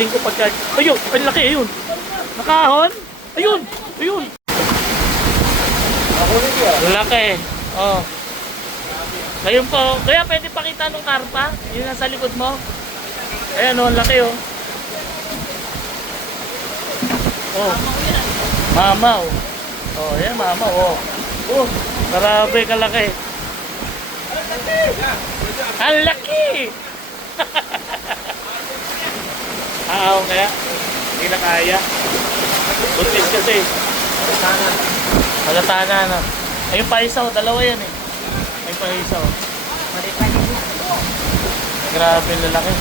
Ko pagka, ayun, ang laki, ayun. Nakahon, ayun, ayun. Ang laki, oh. Ngayon po, kaya pwede pakita nung karpa, yun nasa likod mo. Ayan oh, ang laki oh. Oh, mamaw. Oh, ayan mamaw oh. Oh, grabe kalaki. Ang laki! Kaya hindi na kaya. Buntis kasi. Malatana na. Ayun pa isa oh, dalawa yan eh. Ayun pa isa oh. Grabe lalaki.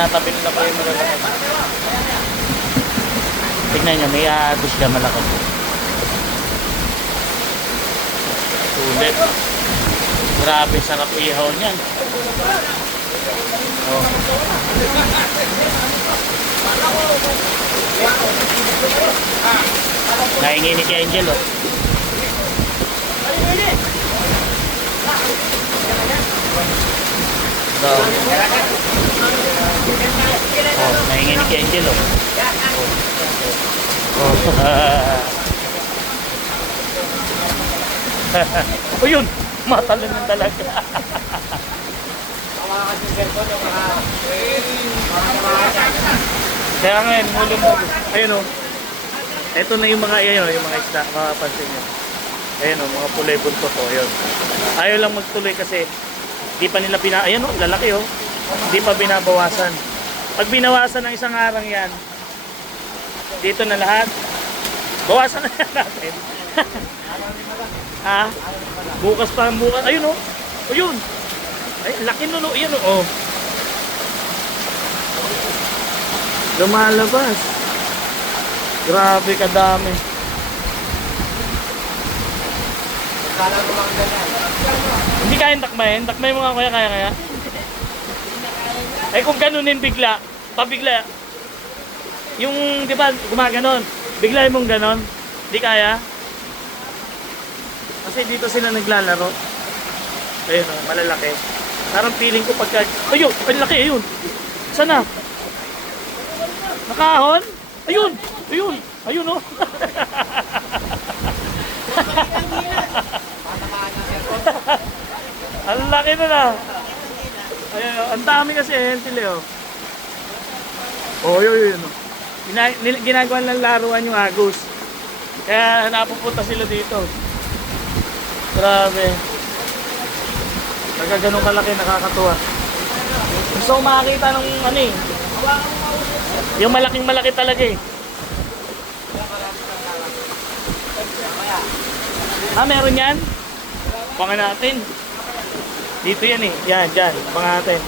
Natabi nila pa yung malalaki. Tignan nyo, may aagos siya malaki. Sulit. Grabe sarap ihaw niyan. Oh. Nahingi ni Angel oh. So, oh, nahingi ni Angel oh. Oh. Oh yun, matalon ng talaga. Kaya ngayon, mulong-mulong. Ayun o. Ito na yung mga, ayun o, yung mga isda. Makapansin nyo. Ayun o, mga pulay buntot o. Ayun. Ayaw lang magtuloy kasi di pa nila ayun o, lalaki o. Di pa binabawasan. Pag binawasan ng isang arang yan, dito na lahat. Bawasan na yan natin. Ha? Bukas pa, bukas. Ayun o. Ayun. Ay, laki nun o. Ayun o. Lumalabas. Grabe kadami. Hindi kayang takmayin. Takmayin mo nga kuya, kaya. Ay kung ganunin bigla, pabigla. Yung, di ba, gumaganon. Bigla mong ganon. Hindi kaya. Kasi dito sila naglalaro. Ayun o, malalaki. Parang feeling ko pagka, ayun, ang laki, ayun. Sana? Nakahon? Ayun! Ayun! Ayun oh! Ang laki na na! Ayun oh! Ang dami kasi hentil eh oh! Oh yun yun oh! Ginagawa ng laruan yung agos. Kaya napupunta sila dito. Grabe. Pagka ganun kalaki nakakatuwa. Gusto ko makakita ng ano eh. Yung malaking malaki talaga eh. Ah, meron yan? Pangan natin. Dito yan eh. Yan, dyan. Pangan natin.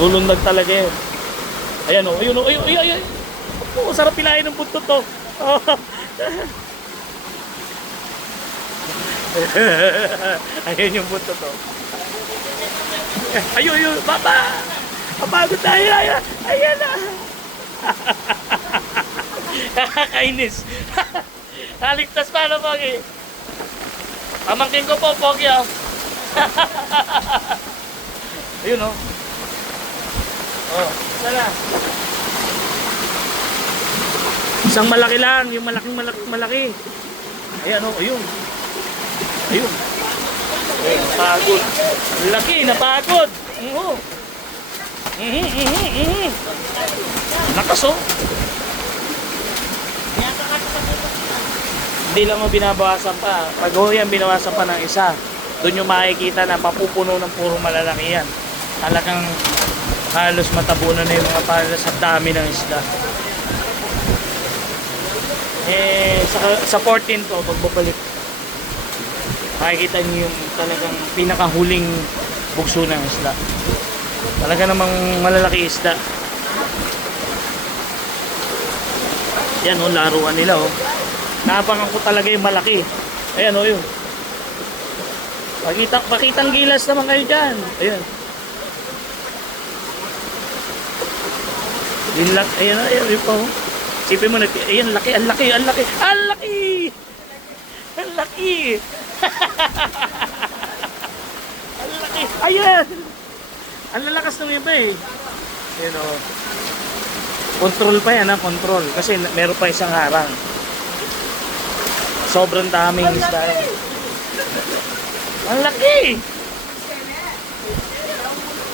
Lulundag talaga yun. Ayan o. Ayun o. Ayun, ayun, ayun. Oh, sarap pilahin ng buntot to. Oh. Ayun yung buntot to. Ayun, ayun. Baba! Kapagod tayo. Ayan, ayan na. Kakainis. Haligtas pa na, Pogi. Pamangkin ko po, Pogi. Oh. Ayun, oh. Oh, sana. Isang malaki lang. Yung malaking malaki. Ayan, oh. Ayun. Ayun. Ayun, napagod. Laki, napagod. Oo. Lakas oh. Hindi lang mo binabawasan pa. Pag yan binawasan pa ng isa, doon yung makikita na mapupuno ng puro malalaki yan. Talagang halos matabunan na yung mga para sa dami ng isda. Eh, sa 14 to, pagbabalik, makikita niyo yung talagang pinakahuling bugso ng isda. Talaga namang malalaki isda. Yan o, laruan nila o. Naabangan ko talaga yung malaki. Ayan o yun. Pakitang gilas naman kayo dyan. Ayan. Yun lang. Ayan o, ayan po. Sipin mo na, ayan, laki, ang laki, ang laki. Ang laki! Ang laki! Ang laki! Ayan! Ang lalakas ng iba eh. Yun o. Control pa yan ha, control. Kasi meron pa isang harang. Sobrang daming isda. Ang laki!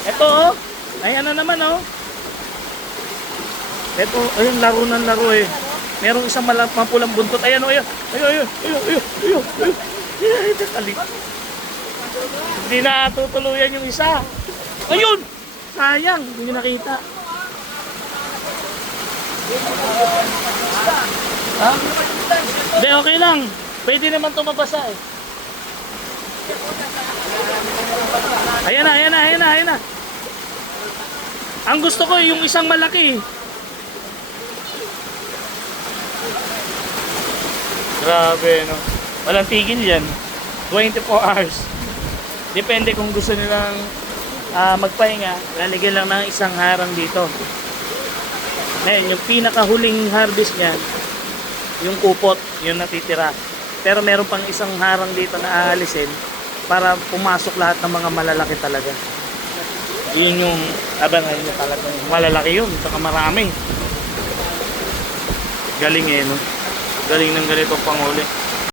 Ito oh. Ay ano naman oh. Ito, ayun, laro ng laro eh. Merong isang mapulang buntot. Ayan oh, ayun. Ayun. Hindi na tutuluyan yung isa. Ayun! Sayang, hindi nyo nakita. Ha? Hindi, okay lang. Pwede naman ito mabasa eh. Ayan na. Ang gusto ko yung isang malaki. Grabe no. Walang tigil yan. 24 hours. Depende kung gusto nilang magpahinga, lalagyan lang ng isang harang dito. Ngayon, yung pinakahuling harvest niya, yung kupot, yung natitira. Pero meron pang isang harang dito na aalisin para pumasok lahat ng mga malalaki talaga. Yun yung abangan nyo talaga. Malalaki yun, saka marami. Galing eh, no? Galing ng ganito panghuli.